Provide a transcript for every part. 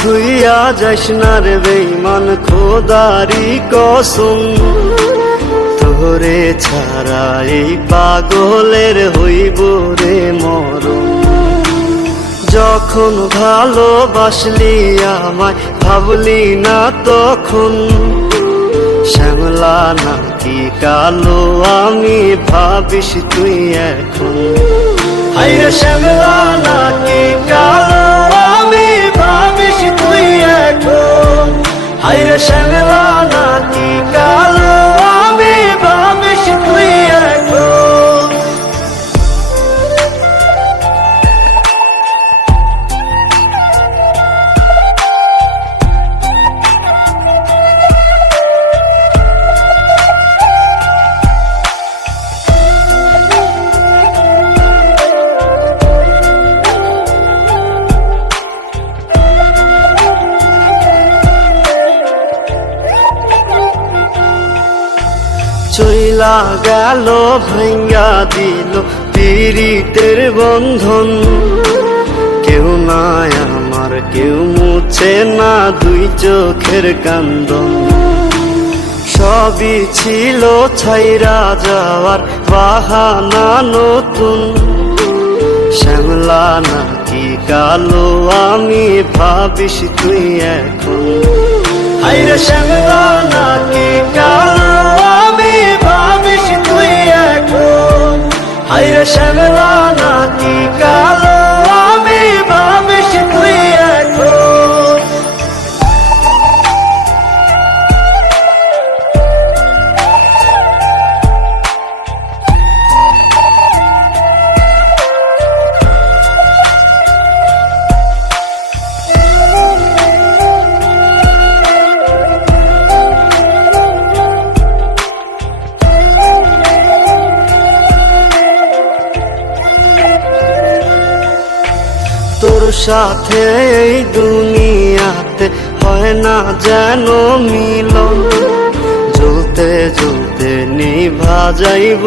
থুইয়া যাইস না রে বেঈমান, খোদারি কসম। তোরে ছাড়া এই পাগলের হইব রে মরণ। যখন ভালোবাসলি আমায় ভাবলি না তখন, শ্যামলা নাকি কালো আমি ভাবিস তুই এখন। হায়রে শ্যামলা নাকি কালো আমি ভাবিস তুই এখন। হায়রে শ্যামলা নাকি কালো আমি ভাবিস তুই এখন। চইলা গেল ভাঙ্গা দিল পীড়িতের বন্ধন। কেউ নাই আমার, কেউ মুছে না দুই চোখের কান্দন। সবই ছিল ছাইরা যাওয়ার বাহানা নতুন। শ্যামলা নাকি কালো আমি ভাবিস তুই এখন। হায়রে শ্যামলা নাকি কালো আমি ভাবিস তুই এখন। হায়রে শ্যামলা নাকি কালো আমি ভাবিস তুই এখন। তোর সাথে এই দুনিয়াতে হয় না যেন মিলন। জ্বলতে জ্বলতে নিভা যাইব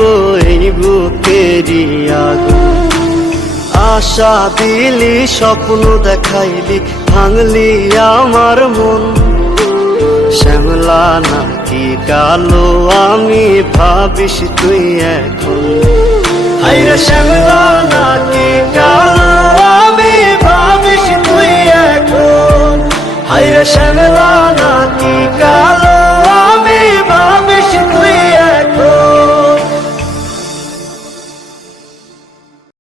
এই বুকেরই আগুন। আশা দিলি, স্বপ্ন দেখাইলি, ভাঙলি আমার মন। শ্যামলা নাকি কালো আমি ভাবিস তুই এখন। হায়রে শ্যামলা নাকি কালো